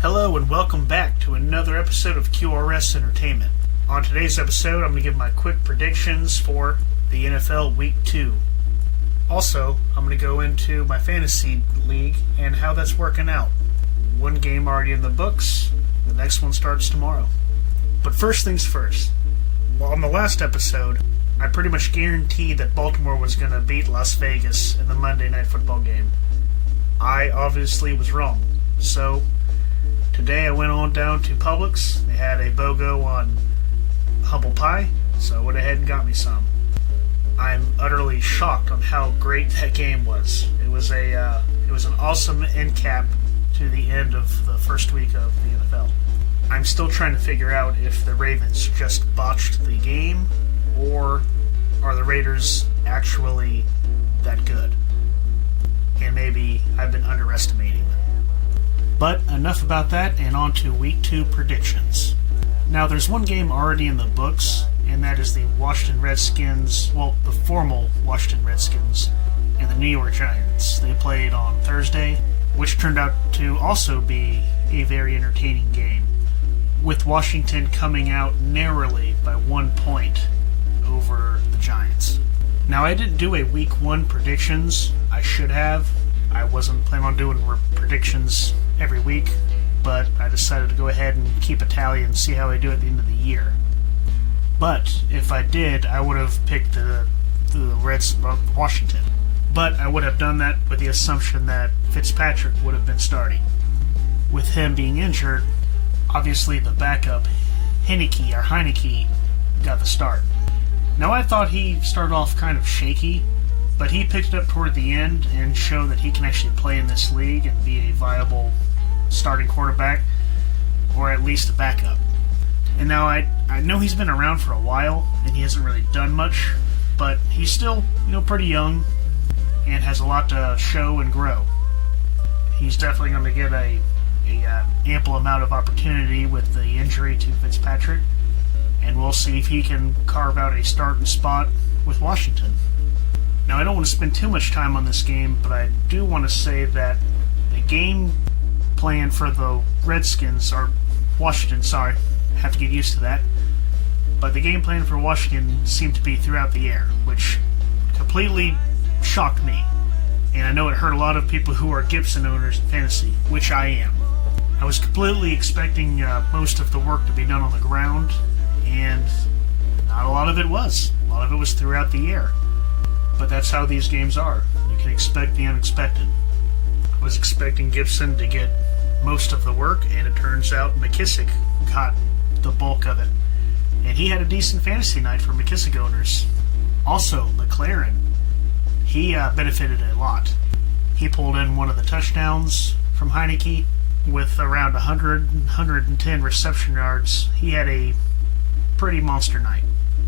Hello and welcome back to another episode of QRS Entertainment. On today's episode, I'm going to give my quick predictions for the NFL Week 2. Also, I'm going to go into my fantasy league and how that's working out. One game already in the books, the next one starts tomorrow. But first things first. Well, on the last episode, I pretty much guaranteed that Baltimore was going to beat Las Vegas in the Monday Night Football game. I obviously was wrong. So, today I went on down to Publix. They had a BOGO on humble pie, so I went ahead and got me some. I'm utterly shocked on how great that game was. It was an awesome end cap to the end of the first week of the NFL. I'm still trying to figure out if the Ravens just botched the game or are the Raiders actually that good. And maybe I've been underestimating them. But enough about that, and on to Week 2 predictions. Now, there's one game already in the books, and that is the Washington Redskins, the formal Washington Redskins, and the New York Giants. They played on Thursday, which turned out to also be a very entertaining game, with Washington coming out narrowly by 1 point over the Giants. Now, I didn't do a Week 1 predictions. I should have. I wasn't planning on doing predictions every week, but I decided to go ahead and keep a tally and see how I do at the end of the year. But if I did, I would have picked the Reds of Washington. But I would have done that with the assumption that Fitzpatrick would have been starting. With him being injured, obviously the backup, Heineke, got the start. Now, I thought he started off kind of shaky, but he picked it up toward the end and showed that he can actually play in this league and be a viable starting quarterback, or at least a backup. And now I know he's been around for a while, and he hasn't really done much, but he's still, pretty young and has a lot to show and grow. He's definitely going to get a ample amount of opportunity with the injury to Fitzpatrick, and we'll see if he can carve out a starting spot with Washington. Now, I don't want to spend too much time on this game, but I do want to say that the game plan for the Redskins, or Washington, have to get used to that, but the game plan for Washington seemed to be throughout the air, which completely shocked me. And I know it hurt a lot of people who are Gibson owners in fantasy, which I am. I was completely expecting most of the work to be done on the ground, and not a lot of it was. A lot of it was throughout the air. But that's how these games are. You can expect the unexpected. I was expecting Gibson to get most of the work, and it turns out McKissick got the bulk of it. And he had a decent fantasy night for McKissick owners. Also, McLaren, he benefited a lot. He pulled in one of the touchdowns from Heineke with around 110 reception yards. He had a pretty monster night.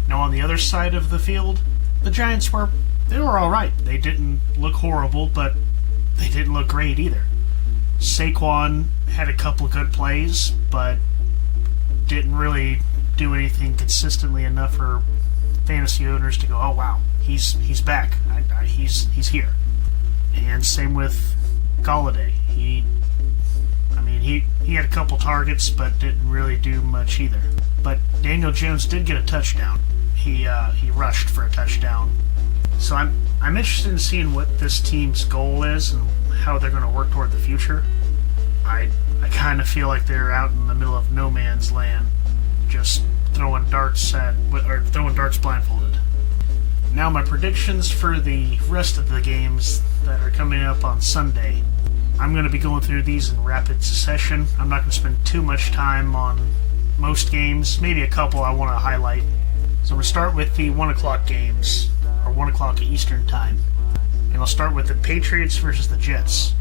Now, on the other side of the field, the Giants were all right. They didn't look horrible, but they didn't look great either. Saquon had a couple of good plays, but didn't really do anything consistently enough for fantasy owners to go, oh wow, he's back. He's here. And same with Golladay. He had a couple targets, but didn't really do much either. But Daniel Jones did get a touchdown. He rushed for a touchdown. So I'm interested in seeing what this team's goal is and how they're going to work toward the future. I kind of feel like they're out in the middle of no man's land, just throwing darts blindfolded. Now, my predictions for the rest of the games that are coming up on Sunday. I'm going to be going through these in rapid succession. I'm not going to spend too much time on most games. Maybe a couple I want to highlight. So we'll start with the 1 o'clock games, or 1 o'clock Eastern time. And I'll start with the Patriots versus the Jets.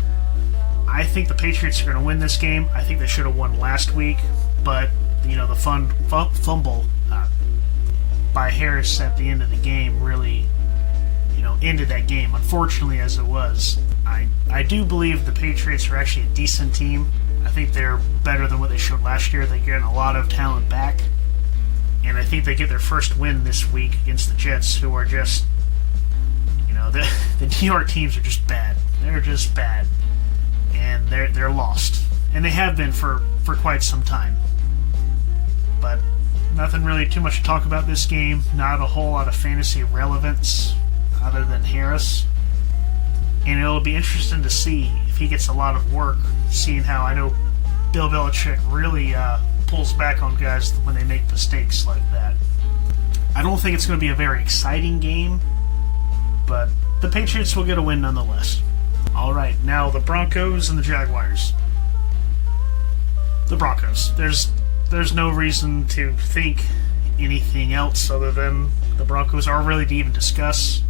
I think the Patriots are going to win this game. I think they should have won last week, but the fumble by Harris at the end of the game really ended that game, unfortunately as it was. I do believe the Patriots are actually a decent team. I think they're better than what they showed last year. They're getting a lot of talent back. And I think they get their first win this week against the Jets, who are just, the New York teams are just bad. They're just bad. And they're lost. and they have been for quite some time. But nothing really too much to talk about this game. Not a whole lot of fantasy relevance other than Harris. And it'll be interesting to see if he gets a lot of work, seeing how I know Bill Belichick really pulls back on guys when they make mistakes like that. I don't think it's going to be a very exciting game, but the Patriots will get a win nonetheless. Alright, now the Broncos and the Jaguars. The Broncos. There's no reason to think anything else other than the Broncos are really to even discuss.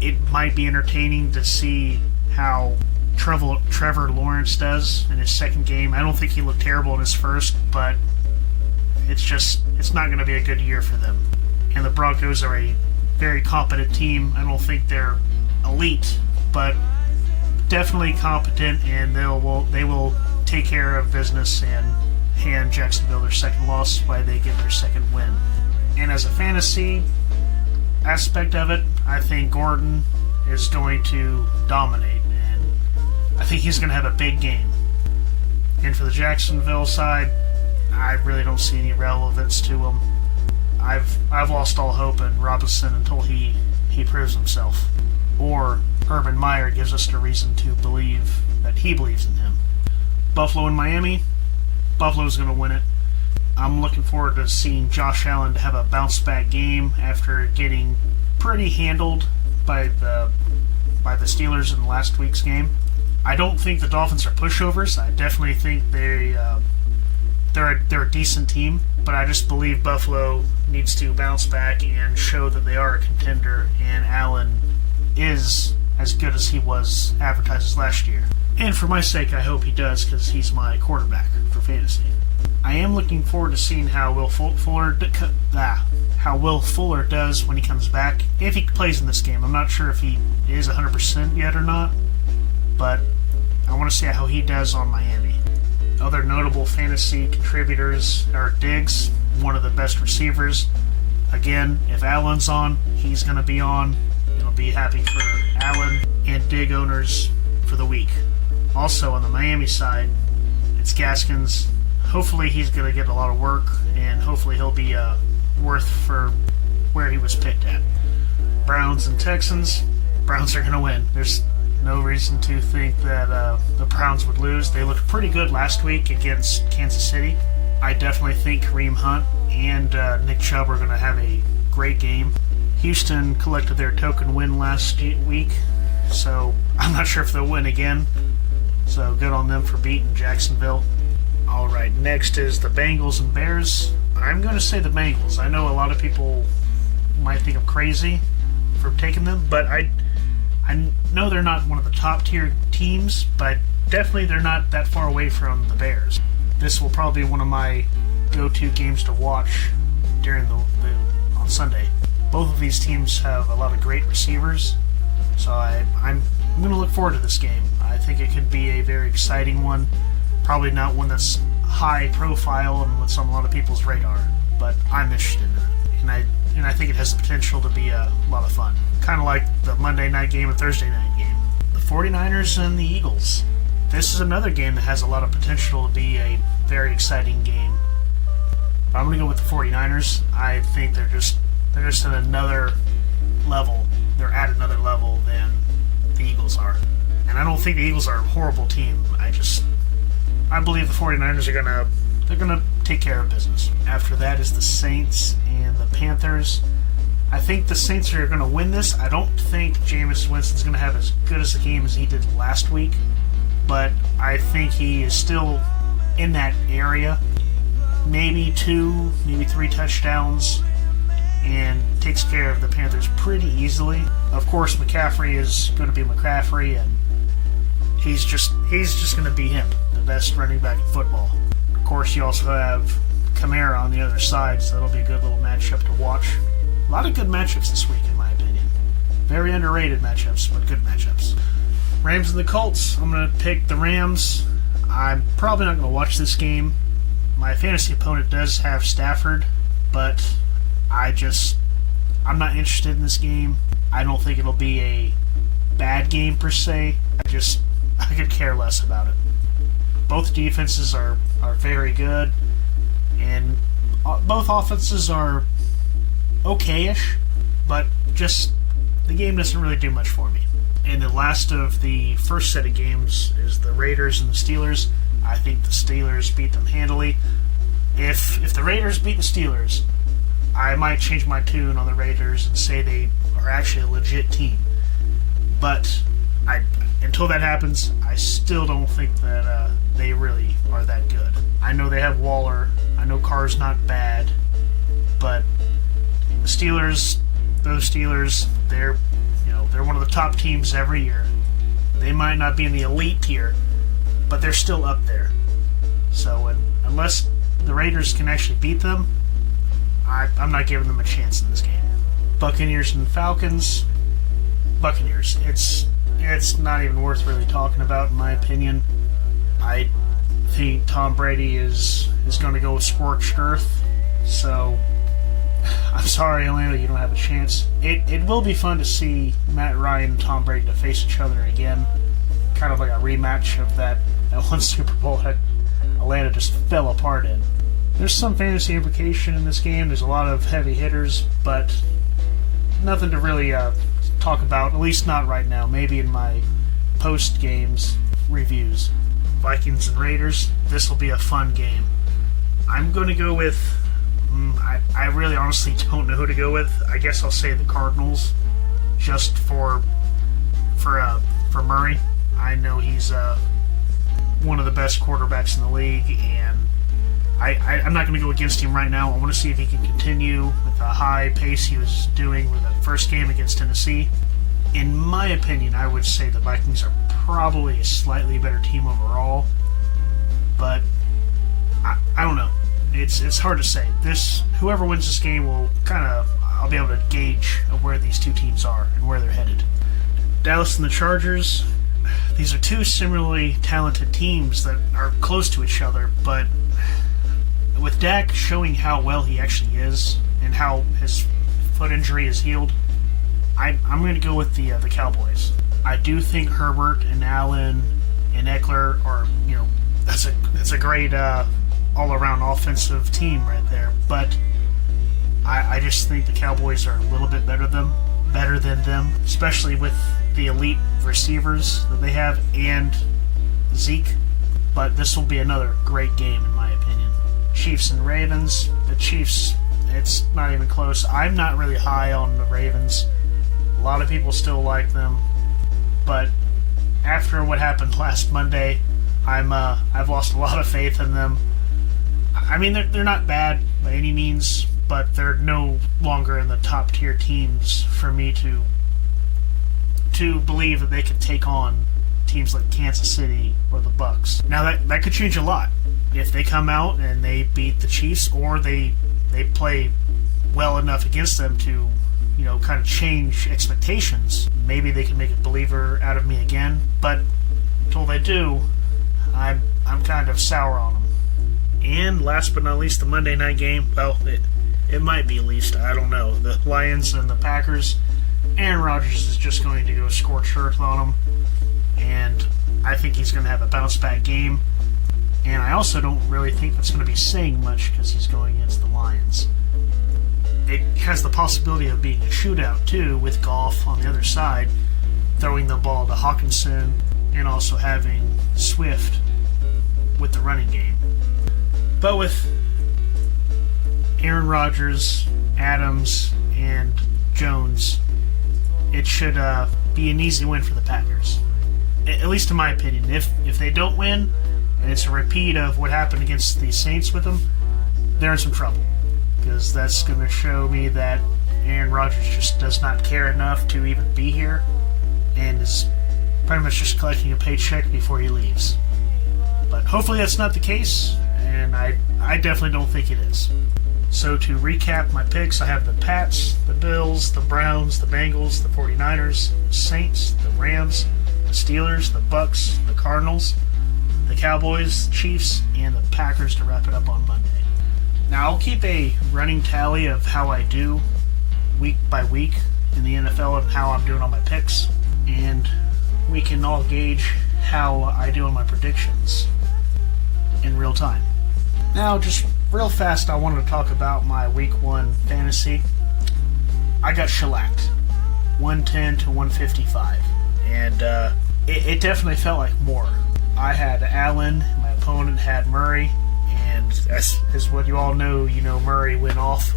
It might be entertaining to see how Trevor Lawrence does in his second game. I don't think he looked terrible in his first, but it's not going to be a good year for them. And the Broncos are a very competent team. I don't think they're elite, but definitely competent, and they will take care of business and hand Jacksonville their second loss while they get their second win. And as a fantasy aspect of it, I think Gordon is going to dominate, and I think he's going to have a big game. And for the Jacksonville side, I really don't see any relevance to him. I've lost all hope in Robinson until he proves himself, or Urban Meyer gives us the reason to believe that he believes in him. Buffalo and Miami. Buffalo's going to win it. I'm looking forward to seeing Josh Allen have a bounce-back game after getting pretty handled by the Steelers in last week's game. I don't think the Dolphins are pushovers. I definitely think they're a decent team, but I just believe Buffalo needs to bounce back and show that they are a contender, and Allen is as good as he was advertised last year. And for my sake, I hope he does, because he's my quarterback for fantasy. I am looking forward to seeing how Will Fuller does when he comes back, if he plays in this game. I'm not sure if he is 100% yet or not, but I want to see how he does on Miami. Other notable fantasy contributors are Diggs, one of the best receivers. Again, if Allen's on, he's going to be on. It'll be happy for Allen and Diggs owners for the week. Also, on the Miami side, it's Gaskins. Hopefully he's going to get a lot of work, and hopefully he'll be worth for where he was picked at. Browns and Texans. Browns are going to win. There's no reason to think that the Browns would lose. They looked pretty good last week against Kansas City. I definitely think Kareem Hunt and Nick Chubb are going to have a great game. Houston collected their token win last week, so I'm not sure if they'll win again. So good on them for beating Jacksonville. Alright, next is the Bengals and Bears. I'm going to say the Bengals. I know a lot of people might think I'm crazy for taking them, but I know they're not one of the top tier teams, but definitely they're not that far away from the Bears. This will probably be one of my go-to games to watch during on Sunday. Both of these teams have a lot of great receivers, so I'm going to look forward to this game. I think it could be a very exciting one. Probably not one that's high profile and what's on a lot of people's radar, but I'm interested in it, and I think it has the potential to be a lot of fun. Kind of like the Monday night game and Thursday night game. The 49ers and the Eagles. This is another game that has a lot of potential to be a very exciting game. But I'm going to go with the 49ers. I think they're just at another level. They're at another level than the Eagles are. And I don't think the Eagles are a horrible team. I believe the 49ers are going to take care of business. After that is the Saints and the Panthers. I think the Saints are going to win this. I don't think Jameis Winston's going to have as good as a game as he did last week, but I think he is still in that area. Maybe 2, maybe 3 touchdowns, and takes care of the Panthers pretty easily. Of course, McCaffrey is going to be McCaffrey, and he's just going to be him, the best running back in football. Of course, you also have Kamara on the other side, so that'll be a good little matchup to watch. A lot of good matchups this week, in my opinion. Very underrated matchups, but good matchups. Rams and the Colts. I'm going to pick the Rams. I'm probably not going to watch this game. My fantasy opponent does have Stafford, but I'm not interested in this game. I don't think it'll be a bad game per se. I could care less about it. both defenses are very good, and both offenses are okay-ish, but just the game doesn't really do much for me. And the last of the first set of games is the Raiders and the Steelers. I think the Steelers beat them handily. If the Raiders beat the Steelers, I might change my tune on the Raiders and say they are actually a legit team. But until that happens, I still don't think that they really are that good. I know they have Waller. I know Carr's not bad. But the Steelers, they're one of the top teams every year. They might not be in the elite tier, but they're still up there. So unless the Raiders can actually beat them, I'm not giving them a chance in this game. Buccaneers and Falcons. Buccaneers. It's not even worth really talking about, in my opinion. I think Tom Brady is going to go with scorched earth. So I'm sorry, Atlanta, you don't have a chance. It will be fun to see Matt Ryan and Tom Brady to face each other again. Kind of like a rematch of that one Super Bowl that Atlanta just fell apart in. There's some fantasy implication in this game. There's a lot of heavy hitters, but nothing to really talk about, at least not right now. Maybe in my post-games reviews. Vikings and Raiders, this will be a fun game. I'm going to go with... I really honestly don't know who to go with. I guess I'll say the Cardinals, just for Murray. I know he's one of the best quarterbacks in the league, and I'm not going to go against him right now. I want to see if he can continue with the high pace he was doing with the first game against Tennessee. In my opinion, I would say the Vikings are probably a slightly better team overall, but I don't know. It's hard to say. Whoever wins this game will I'll be able to gauge where these two teams are and where they're headed. Dallas and the Chargers. These are two similarly talented teams that are close to each other, but with Dak showing how well he actually is and how his foot injury is healed, I'm going to go with the Cowboys. I do think Herbert and Allen and Eckler are, that's a great all-around offensive team right there. But I just think the Cowboys are a little bit better than them, especially with the elite receivers that they have and Zeke. But this will be another great game in my opinion. Chiefs and Ravens. The Chiefs, it's not even close. I'm not really high on the Ravens. A lot of people still like them, but after what happened last Monday, I've lost a lot of faith in them. I mean, they're not bad by any means, but they're no longer in the top tier teams for me to believe that they could take on teams like Kansas City or the Bucs. Now that could change a lot if they come out and they beat the Chiefs, or they play well enough against them to kind of change expectations. Maybe they can make a believer out of me again, but until they do, I'm kind of sour on them. And last but not least, the Monday night game. Well, it might be least. I don't know. The Lions and the Packers. Aaron Rodgers is just going to go scorched earth on them, and I think he's going to have a bounce-back game. And I also don't really think that's going to be saying much because he's going against the Lions. It has the possibility of being a shootout, too, with Goff on the other side, throwing the ball to Hawkinson, and also having Swift with the running game. But with Aaron Rodgers, Adams, and Jones, it should be an easy win for the Packers. At least in my opinion. If they don't win, and it's a repeat of what happened against the Saints with them, they're in some trouble. Because that's going to show me that Aaron Rodgers just does not care enough to even be here, and is pretty much just collecting a paycheck before he leaves. But hopefully that's not the case, and I definitely don't think it is. So to recap my picks, I have the Pats, the Bills, the Browns, the Bengals, the 49ers, the Saints, the Rams, the Steelers, the Bucks, the Cardinals, the Cowboys, the Chiefs, and the Packers to wrap it up on Monday. Now, I'll keep a running tally of how I do week by week in the NFL and how I'm doing on my picks, and we can all gauge how I do on my predictions. real time. Now, just real fast, I wanted to talk about my Week 1 fantasy. I got shellacked, 110 to 155, and it definitely felt like more. I had Allen, my opponent had Murray, and as what you all know, Murray went off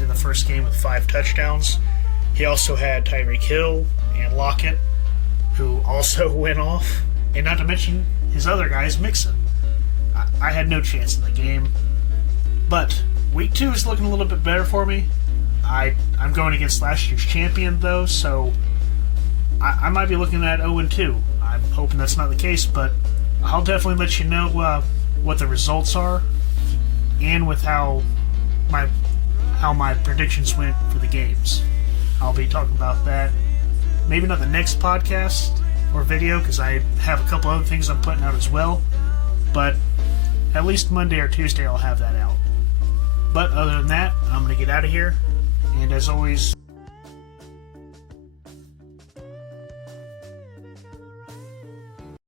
in the first game with 5 touchdowns. He also had Tyreek Hill and Lockett, who also went off, and not to mention his other guys, Mixon. I had no chance in the game, but Week 2 is looking a little bit better for me. I'm going against last year's champion, though, so I might be looking at 0-2. I'm hoping that's not the case, but I'll definitely let you know what the results are and with how my predictions went for the games. I'll be talking about that. Maybe not the next podcast or video, because I have a couple other things I'm putting out as well, but at least Monday or Tuesday I'll have that out. But other than that, I'm going to get out of here, and as always,